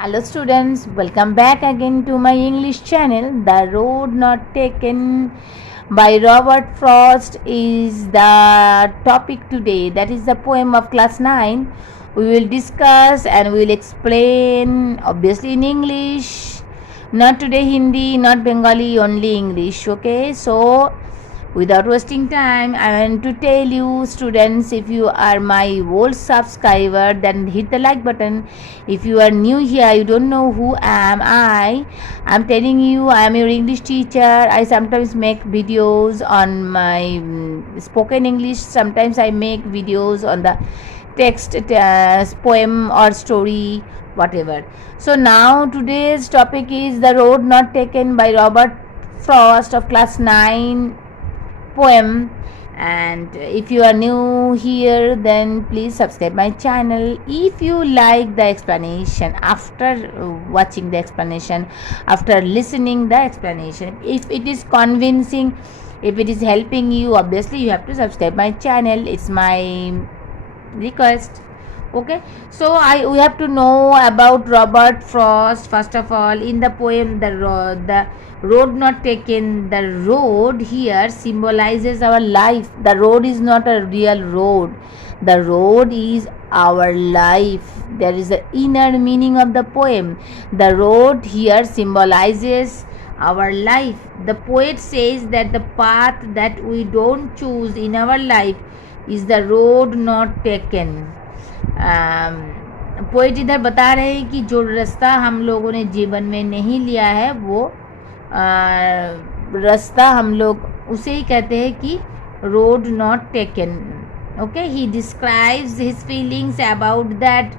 Hello students, welcome back again to my English channel. The Road Not Taken by Robert Frost is the topic today. That is the poem of class 9. We will discuss and we will explain obviously in English. Not today Hindi, not Bengali, only English. Okay, so without wasting time, I want to tell you students, if you are my old subscriber, then hit the like button. If you are new here, you don't know who am I'm telling you, I am your English teacher. I sometimes make videos on my spoken English. Sometimes I make videos on the text, poem or story, whatever. So now today's topic is The Road Not Taken by Robert Frost of class 9 poem. And if you are new here, then please subscribe my channel. If you like the explanation, after watching the explanation, after listening the explanation, if it is convincing, if it is helping you, obviously you have to subscribe my channel. It's my request. Okay, so we have to know about Robert Frost. First of all, in the poem the road not taken, the road here symbolizes our life. The road is not a real road, the road is our life. There is the inner meaning of the poem. The road here symbolizes our life. The poet says that the path that we don't choose in our life is the road not taken. Poet इधर बता रहे हैं कि जो रास्ता हम लोगों ने जीवन में नहीं लिया है वो रास्ता हम लोग उसे ही कहते हैं कि road not taken. Okay, he describes his feelings about that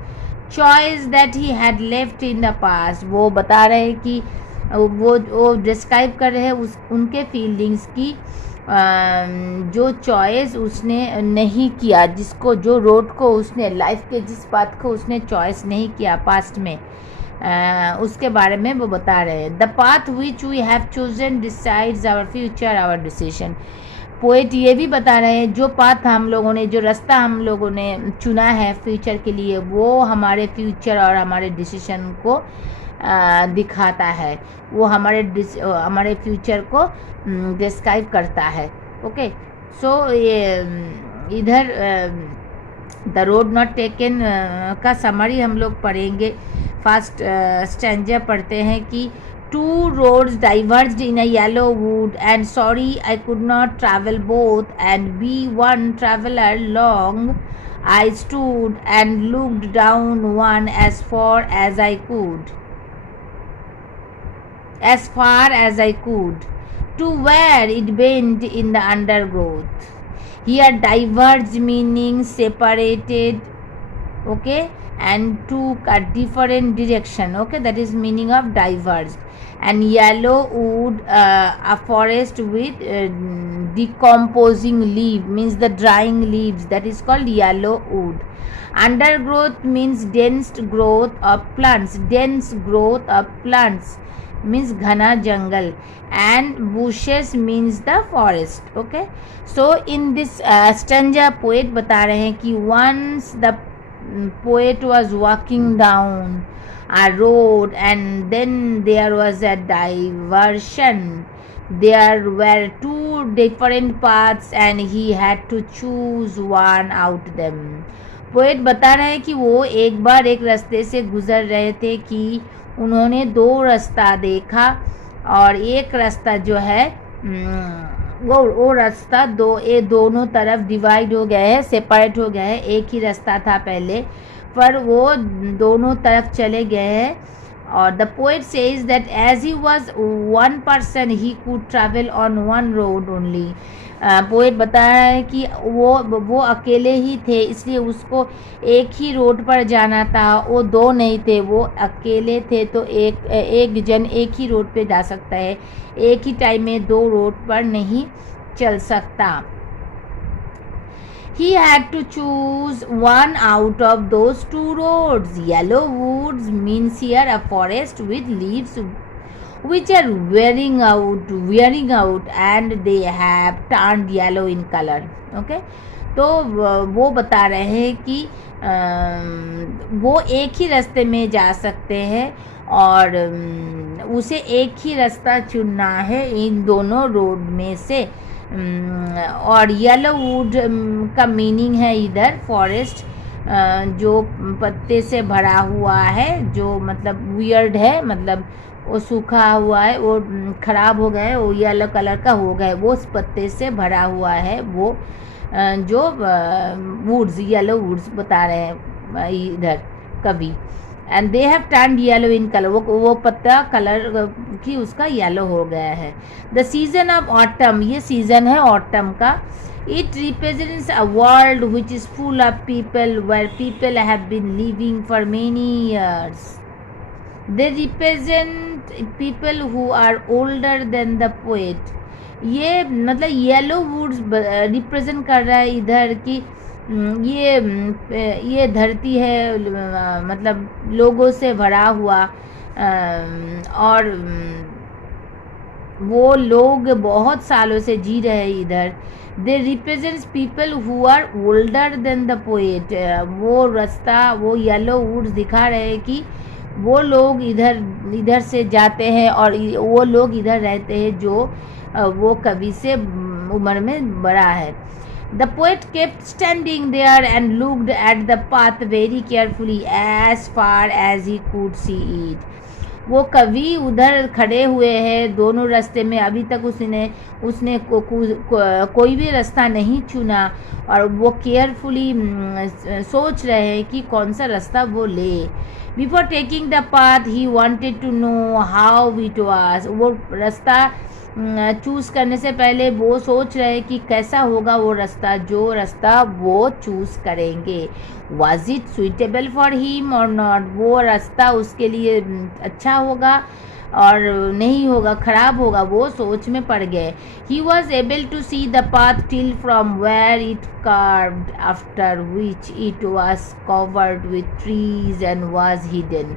choice that he had left in the past. वो बता रहे हैं कि वो डिस्क्राइब कर रहे हैं उनके फीलिंग्स की जो चॉइस उसने नहीं किया, जिसको जो रोड को उसने लाइफ के जिस बात को उसने चॉइस नहीं किया पास्ट में, उसके बारे में वो बता रहे हैं. The path which we have chosen decides our future, our decision. Poet ये भी बता रहे हैं जो पाथ हम लोगों ने, जो रास्ता हम लोगों ने चुना है फ्यूचर के लिए, वो हमारे फ्यूचर और हमारे डिसीजन को दिखाता है. वो हमारे फ्यूचर को डिस्क्राइब करता है. ओके, सो ये इधर द रोड नॉट टेकन का समरी हम लोग पढ़ेंगे. फर्स्ट स्टैंजा पढ़ते हैं कि two roads diverged in a yellow wood, and sorry I could not travel both, and be one traveler long I stood and looked down one as far as I could, to where it bent in the undergrowth. Here diverged meaning separated, okay, and took a different direction. Okay, that is meaning of diverged. And yellow wood, a forest with decomposing leaf, means the drying leaves, that is called yellow wood. Undergrowth means dense growth of plants. Dense growth of plants means ghana jungle, and bushes means the forest. Okay, so in this stanza poet बता रहे हैं कि once the poet was walking down a road, and then there was a diversion. There were two different paths and he had to choose one out them. Poet बता रहे हैं कि वो एक बार एक रास्ते से गुजर रहे थे कि उन्होंने दो रास्ता देखा, और एक रास्ता जो है वो रास्ता दोनों तरफ डिवाइड हो गया है, सेपरेट हो गया है. एक ही रास्ता था पहले, पर वो दोनों तरफ चले गए हैं. और the poet says that as he was one person he could travel on one road only. Poet बता रहा है कि वो अकेले ही थे, इसलिए उसको एक ही रोड पर जाना था. वो दो नहीं थे, वो अकेले थे, तो एक जन एक ही रोड पे जा सकता है, एक ही टाइम में दो रोड पर नहीं चल सकता. He had to choose one out of those two roads. Yellow woods means here a forest with leaves which are wearing out, and they have turned yellow in color. Okay, तो वो बता रहे हैं कि वो एक ही रास्ते में जा सकते हैं और उसे एक ही रास्ता चुनना है इन दोनों रोड में से। और येलो वुड का मीनिंग है इधर फॉरेस्ट, जो पत्ते से भरा हुआ है, जो मतलब वियर्ड है, मतलब वो सूखा हुआ है, वो ख़राब हो गए, वो येलो कलर का हो गए, वो उस पत्ते से भरा हुआ है वो जो वुड्स, येलो वुड्स बता रहे हैं इधर कवि। And they have turned yellow in colour, वो पत्ता कलर की उसका येलो हो गया है। द सीजन ऑफ ऑटम, ये सीजन है ऑटम का। It represents a world which is full of people, where people have been living for many years. They represent people who are older than the poet. ये मतलब yellow woods represent कर रहा है इधर की ये धरती है, मतलब लोगों से भरा हुआ, और वो लोग बहुत सालों से जी रहे हैं इधर। They represents people who are older than the poet. वो रास्ता, वो येलो वुड्स दिखा रहे हैं कि वो लोग इधर से जाते हैं और वो लोग इधर रहते हैं जो वो कवि से उम्र में बड़ा है। The poet kept standing there and looked at the path very carefully as far as he could see it. वो कवि उधर खड़े हुए हैं दोनों रास्ते में, अभी तक उसने कोई भी रास्ता नहीं चुना और वो केयरफुली सोच रहे हैं कि कौन सा रास्ता वो ले। Before taking the path he wanted to know how it was. वो रास्ता चूज़ करने से पहले वो सोच रहे कि कैसा होगा वो रास्ता, जो रास्ता वो चूज़ करेंगे। Was it suitable for him और नॉट, वो रास्ता उसके लिए अच्छा होगा और नहीं होगा, ख़राब होगा, वो सोच में पड़ गए। He was able to see the path till from where it curved, after which it was covered with trees and was hidden.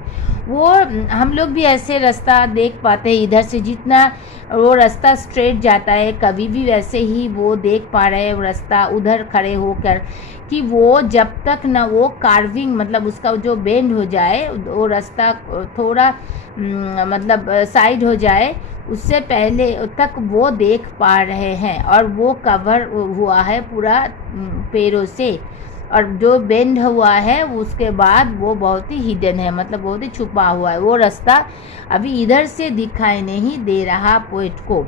वो हम लोग भी ऐसे रास्ता देख पाते हैं इधर से, जितना वो रास्ता स्ट्रेट जाता है कभी भी वैसे ही वो देख पा रहे हैं रास्ता उधर खड़े होकर, कि वो जब तक ना वो कार्विंग मतलब उसका जो बेंड हो जाए, वो रास्ता थोड़ा मतलब साइड हो जाए, उससे पहले तक वो देख पा रहे हैं। और वो कवर हुआ है पूरा पेड़ों से, और जो बेंड हुआ है उसके बाद वो बहुत ही हिडन है, मतलब बहुत ही छुपा हुआ है। वो रास्ता अभी इधर से दिखाई नहीं दे रहा पोएट को।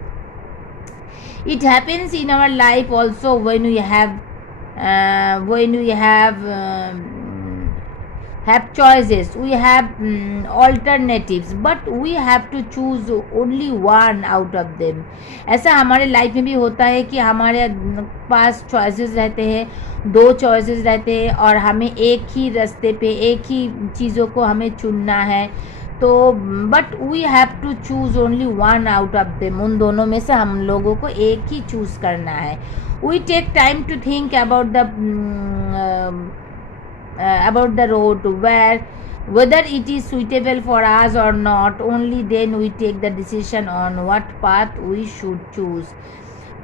It happens in our life also when we have choices, we have alternatives, but we have to choose only one out of them। ऐसा हमारे लाइफ में भी होता है कि हमारे पास चॉइसेस रहते हैं, दो चॉइसेस रहते हैं और हमें एक ही रास्ते पे एक ही चीज़ों को हमें चुनना है। तो but we have to choose only one out of them, उन दोनों में से हम लोगों को एक ही चूज़ करना है। We take time to think about the road, whether it is suitable for us or not, only then we take the decision on what path we should choose।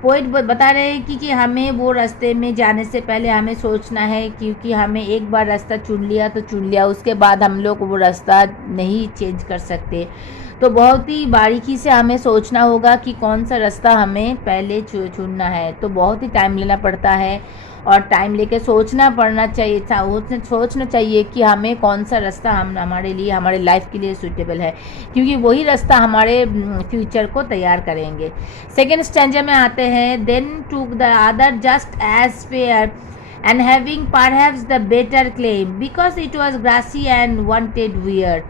Poet बता रहे हैं कि हमें वो रास्ते में जाने से पहले हमें सोचना है, क्योंकि हमें एक बार रास्ता चुन लिया तो चुन लिया, उसके बाद हम लोग वो रास्ता नहीं चेंज कर सकते। तो बहुत ही बारीकी से हमें सोचना होगा कि कौन सा रास्ता हमें पहले चुनना है। तो बहुत ही टाइम लेना पड़ता है और टाइम लेके सोचना चाहिए कि हमें कौन सा रास्ता हमारे लिए, हमारे लाइफ के लिए सूटेबल है, क्योंकि वही रास्ता हमारे फ्यूचर को तैयार करेंगे। सेकेंड स्टैंजा में आते हैं, then took the other just as fair and having perhaps the better claim, because it was grassy and wanted weird,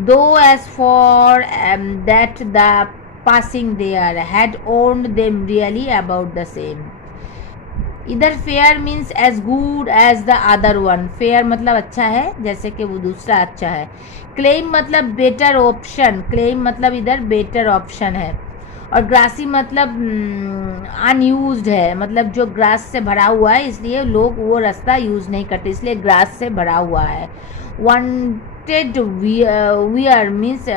though as for that the passing there had owned them really about the same। इधर fair means as good as the other one. Fair मतलब अच्छा है, जैसे कि वो दूसरा अच्छा है। क्लेम मतलब बेटर ऑप्शन, क्लेम मतलब इधर बेटर ऑप्शन है। और ग्रासी मतलब अनयूज्ड है, मतलब जो ग्रास से भरा हुआ है, इसलिए लोग वो रास्ता यूज़ नहीं करते, इसलिए ग्रास से भरा हुआ है। वांटेड वियर मीन्स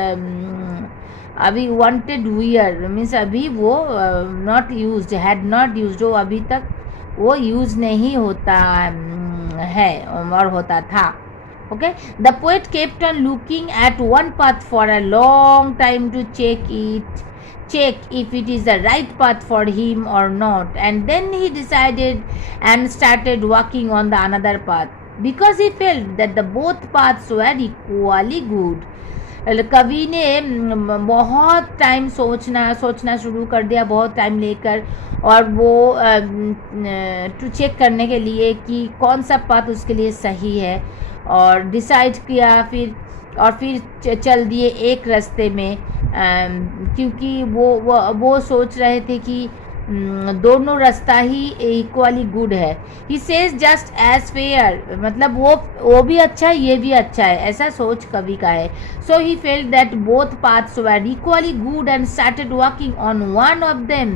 अभी वांटेड वियर मीन्स अभी वो not used, had not used, वो अभी तक वो यूज़ नहीं होता है और होता था. Okay, the poet kept on looking at one path for a long time to check if it is the right path for him or not, and then he decided and started walking on the another path because he felt that the both paths were equally good. कवि ने बहुत time सोचना शुरू कर दिया, बहुत time लेकर, और वो टू चेक करने के लिए कि कौन सा पाथ उसके लिए सही है, और डिसाइड किया फिर चल दिए एक रास्ते में, क्योंकि वो सोच रहे थे कि दोनों रास्ता ही इक्वली गुड है. He says just as fair, मतलब वो भी अच्छा है, ये भी अच्छा है, ऐसा सोच कवि का है. So he felt that both paths were equally good and started walking on one of them.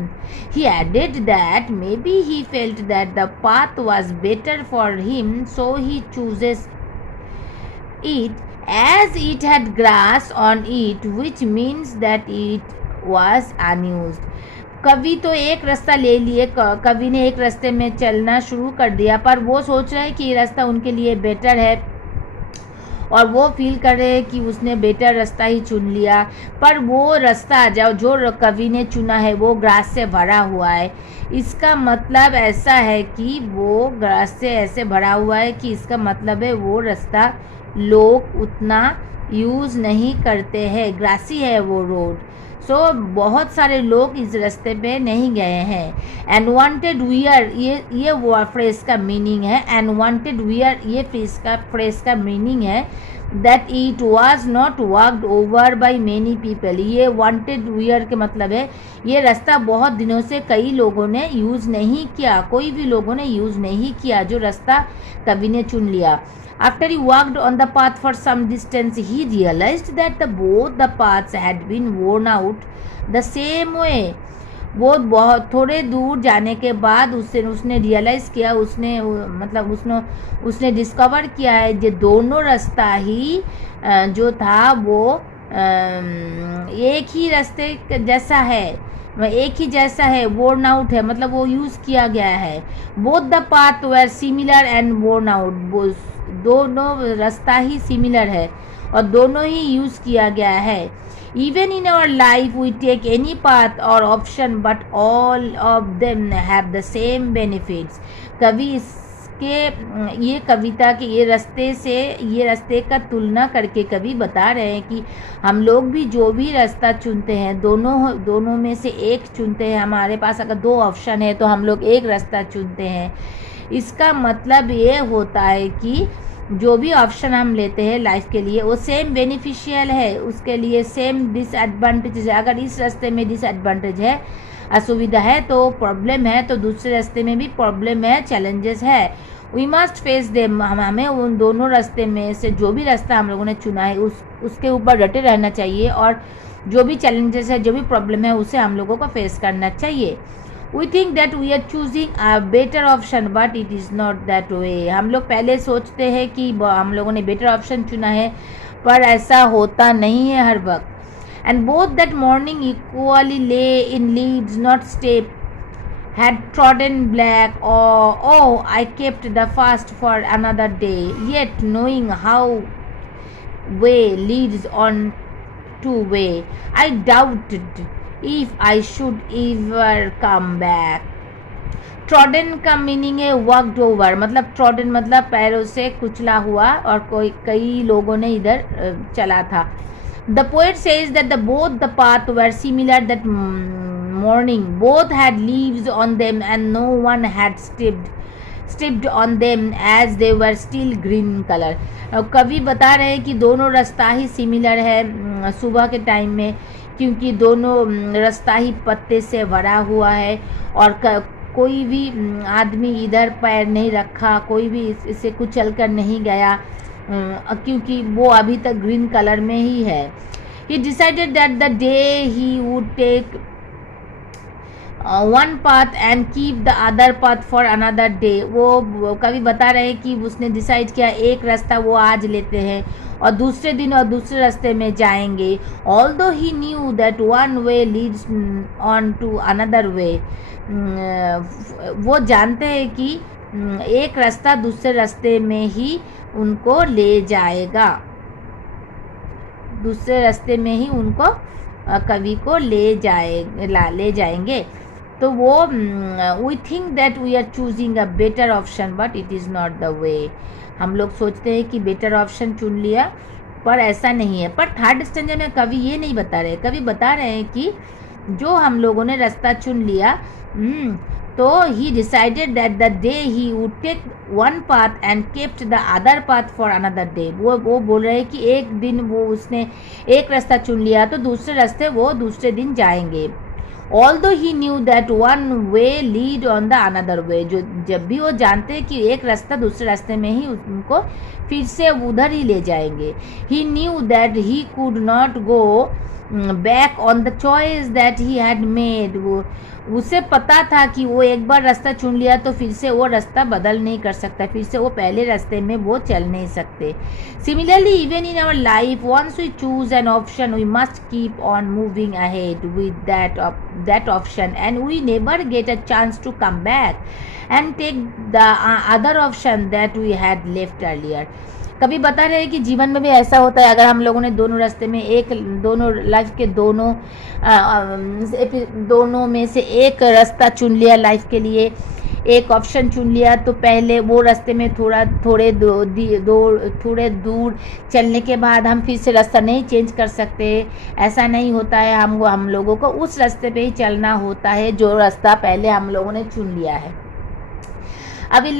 He added that maybe he felt that the path was better for him, so he chooses it as it had grass on it, which means that it was unused. कवि तो एक रास्ता ले लिए, कवि ने एक रास्ते में चलना शुरू कर दिया, पर वो सोच रहे हैं कि ये रास्ता उनके लिए बेटर है, और वो फील कर रहे हैं कि उसने बेटर रास्ता ही चुन लिया, पर वो रास्ता जो कवि ने चुना है वो ग्रास से भरा हुआ है. इसका मतलब ऐसा है कि वो ग्रास से ऐसे भरा हुआ है कि इसका मतलब है वो रास्ता लोग उतना यूज़ नहीं करते हैं, ग्रासी है वो रोड. सो बहुत सारे लोग इस रास्ते पे नहीं गए हैं. अनवांटेड वियर, ये फ्रेज का मीनिंग है. अनवांटेड वियर ये फ्रेज का मीनिंग है that it was not walked over by many people. ये वांटेड वियर के मतलब है ये रास्ता बहुत दिनों से कई लोगों ने यूज़ नहीं किया, कोई भी लोगों ने यूज़ नहीं किया जो रास्ता कवि ने चुन लिया. After he walked on the path for some distance, he realized that both the paths had been worn out the same way. वो बहुत थोड़े दूर जाने के बाद उसने रियलाइज़ किया, उसने डिस्कवर किया है कि दोनों रास्ता ही जो था वो एक ही रास्ते जैसा है, एक ही जैसा है. worn out है मतलब वो यूज़ किया गया है. both the path were similar and worn out, दोनों रास्ता ही सिमिलर है और दोनों ही यूज़ किया गया है. Even in our life we take any path और option but all of them have the same benefits. कवि ये कविता के ये रास्ते का तुलना करके कवि बता रहे हैं कि हम लोग भी जो भी रास्ता चुनते हैं, दोनों में से एक चुनते हैं. हमारे पास अगर दो ऑप्शन है तो हम लोग एक रास्ता चुनते हैं. इसका मतलब ये होता है कि जो भी ऑप्शन हम लेते हैं लाइफ के लिए वो सेम बेनिफिशियल है, उसके लिए सेम डिसएडवांटेज है. अगर इस रास्ते में डिसएडवांटेज है, असुविधा है, तो प्रॉब्लम है, तो दूसरे रास्ते में भी प्रॉब्लम है, चैलेंजेस है. We must face them. हमें उन दोनों रास्ते में से जो भी रास्ता हम लोगों ने चुना है उसके ऊपर डटे रहना चाहिए, और जो भी चैलेंजेस है, जो भी प्रॉब्लम है, उसे हम लोगों को फेस करना चाहिए. We think that we are choosing a better option, but it is not that way. हम लोग पहले सोचते हैं कि हम लोगों ने बेटर ऑप्शन चुना है, पर ऐसा होता नहीं है हर वक्त. And both that morning equally lay in leaves not step, had trodden black. Oh, I kept the fast for another day, yet knowing how way leads on to way, I doubted if I should ever come back. Trodden का meaning है walked over, मतलब trodden मतलब पैरों से कुचला हुआ, और कई लोगों ने इधर चला था. The poet says that both the path were similar that morning, both had leaves on them and no one had stepped on them as they were still green colour. कवि बता रहे हैं कि दोनों रास्ता ही सिमिलर है सुबह के टाइम में, क्योंकि दोनों रास्ता ही पत्ते से भरा हुआ है, और कोई भी आदमी इधर पैर नहीं रखा, कोई भी इसे कुचल कर नहीं गया, क्योंकि वो अभी तक ग्रीन कलर में ही है. He decided that the day he would take one path and keep the other path for another day. वो कवि बता रहे हैं कि उसने डिसाइड किया एक रास्ता वो आज लेते हैं और दूसरे दिन और दूसरे रास्ते में जाएंगे। Although he knew that one way leads on to another way. वो जानते हैं कि एक रास्ता दूसरे रास्ते में ही उनको ले जाएगा, दूसरे रास्ते में ही उनको कवि को ले जाएंगे। तो वो we think that we are choosing a better option but it is not the way. हम लोग सोचते हैं कि बेटर ऑप्शन चुन लिया पर ऐसा नहीं है। पर थर्ड स्टैंजा में कवि ये नहीं बता रहे, कवि बता रहे हैं कि जो हम लोगों ने रास्ता चुन लिया, तो he decided that the day he would take one path and kept the other path for another day. वो बोल रहे हैं कि एक दिन वो उसने एक रास्ता चुन लिया तो दूसरे रास्ते वो दूसरे दिन जाएंगे। Although he knew that one way lead on the another way. जो जब भी वो जानते हैं कि एक रास्ता दूसरे रास्ते में ही उनको फिर से उधर ही ले जाएंगे। He knew that he could not go back on the choice that he had made. वो उसे पता था कि वो एक बार रास्ता चुन लिया तो फिर से वो रास्ता बदल नहीं कर सकता, फिर से वो पहले रास्ते में वो चल नहीं सकते। Similarly even in our life once we choose an option we must keep on moving ahead with that option and we never get a chance to come back and take the other option that we had left earlier. कभी बता रहे हैं कि जीवन में भी ऐसा होता है, अगर हम लोगों ने दोनों रास्ते में दोनों लाइफ के दोनों में से एक रास्ता चुन लिया, लाइफ के लिए एक ऑप्शन चुन लिया, तो पहले वो रास्ते में थोड़े दूर चलने के बाद हम फिर से रास्ता नहीं चेंज कर सकते। ऐसा नहीं होता है, हम लोगों को उस रास्ते पे ही चलना होता है जो रास्ता पहले हम लोगों ने चुन लिया है। अभी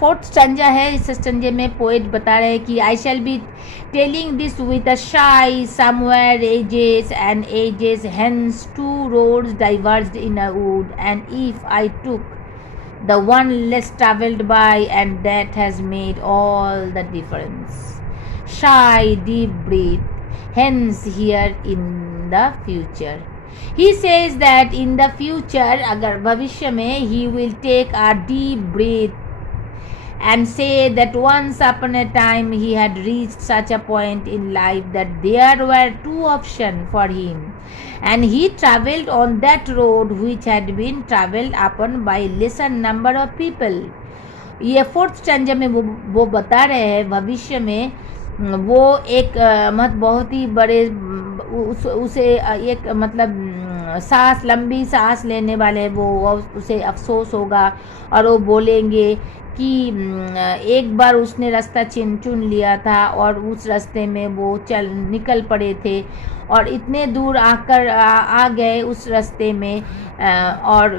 फोर्थ स्टंजा है, इस स्टंजे में पोएट बता रहे हैं कि I shall be telling this with a sigh somewhere ages and ages hence two roads diverged in a wood and if I took the one less traveled by, and that has made all the difference. Shy deep breath, hence here in the future. He says that in the future, अगर भविष्य में, he will take a deep breath and say that once upon a time he had reached such a point in life that there were two options for him, and he travelled on that road which had been travelled upon by lesser number of people. ये fourth stanza में वो बता रहे हैं भविष्य में वो एक बहुत ही बड़े उसे एक लंबी सांस लेने वाले वो उसे अफसोस होगा और वो बोलेंगे कि एक बार उसने रास्ता चुन लिया था और उस रास्ते में वो निकल पड़े थे और इतने दूर आ गए उस रास्ते में, और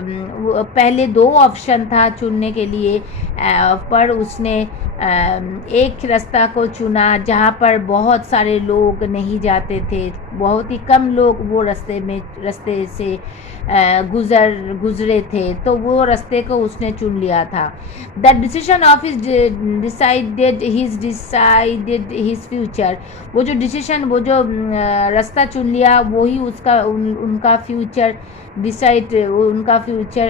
पहले दो ऑप्शन था चुनने के लिए, पर उसने एक रास्ता को चुना जहाँ पर बहुत सारे लोग नहीं जाते थे, बहुत ही कम लोग वो रास्ते से गुजरे थे, तो वो रास्ते को उसने चुन लिया था। The decision of decided his future. वो जो डिसीजन, वो जो रास्ता चुन लिया वही उनका फ्यूचर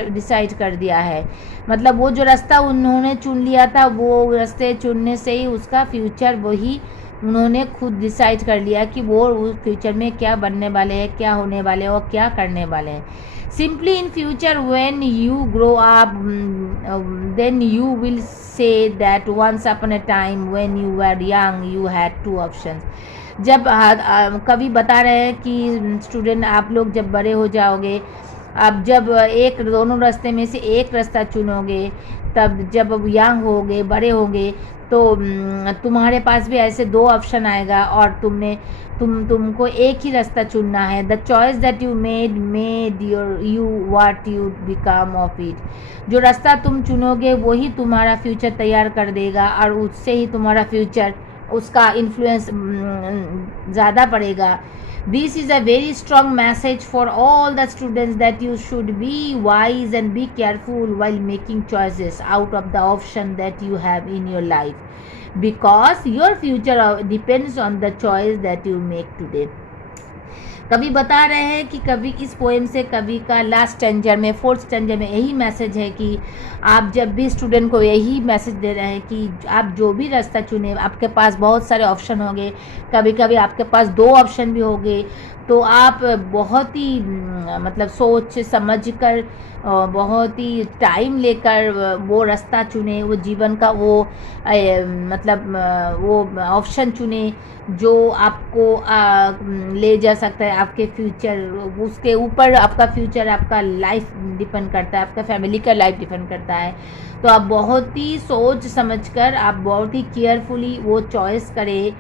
डिसाइड कर दिया है। मतलब वो जो रास्ता उन्होंने चुन लिया था वो रास्ते चुनने से ही उसका फ्यूचर वही उन्होंने खुद डिसाइड कर लिया कि वो उस फ्यूचर में क्या बनने वाले हैं, क्या होने वाले हैं और क्या करने वाले हैं। Simply in future when you grow up, then you will say that once upon a time when you were young you had two options. जब कवि बता रहे हैं कि स्टूडेंट आप लोग जब बड़े हो जाओगे, आप जब दोनों रास्ते में से एक रास्ता चुनोगे, तब जब यंग होगे, बड़े होगे, तो तुम्हारे पास भी ऐसे दो ऑप्शन आएगा और तुमको एक ही रास्ता चुनना है। The choice that you made you what you become of it. जो रास्ता तुम चुनोगे वही तुम्हारा फ्यूचर तैयार कर देगा और उससे ही तुम्हारा फ्यूचर, उसका इन्फ्लुएंस ज़्यादा पड़ेगा। This is a very strong message for all the students that you should be wise and be careful while making choices out of the option that you have in your life, because your future depends on the choice that you make today. कवि बता रहे हैं कि कवि इस poem से कवि का लास्ट स्टैंजर में, फोर्थ स्टैंजर में यही मैसेज है कि आप जब भी स्टूडेंट को यही मैसेज दे रहे हैं कि आप जो भी रास्ता चुने, आपके पास बहुत सारे ऑप्शन होंगे, कभी कभी आपके पास 2 ऑप्शन भी होंगे, तो आप बहुत ही मतलब सोच समझ कर, बहुत ही टाइम लेकर वो रास्ता चुने, वो जीवन का वो मतलब वो ऑप्शन चुने जो आपको ले जा सकता है आपके फ्यूचर, उसके ऊपर आपका फ्यूचर, आपका लाइफ डिपेंड करता है, आपका फैमिली का लाइफ डिपेंड करता है। तो आप बहुत ही सोच समझकर, आप बहुत ही केयरफुली वो चॉइस करें,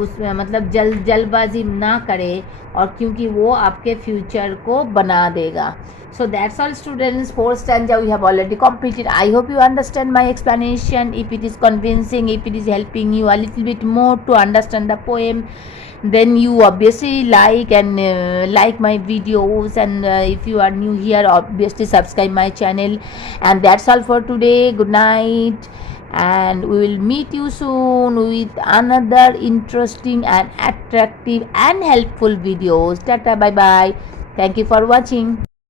उसमें मतलब जल्दबाजी ना करें, और क्योंकि वो आपके फ्यूचर को बना देगा। So that's all students, 4th stanza we have already completed. I hope you understand my explanation. If it is convincing, if it is helping you a little bit more to understand the poem, then you obviously like and like my videos, and if you are new here, obviously subscribe my channel. And that's all for today. Good night, and we will meet you soon with another interesting and attractive and helpful videos. Tata, bye bye. Thank you for watching.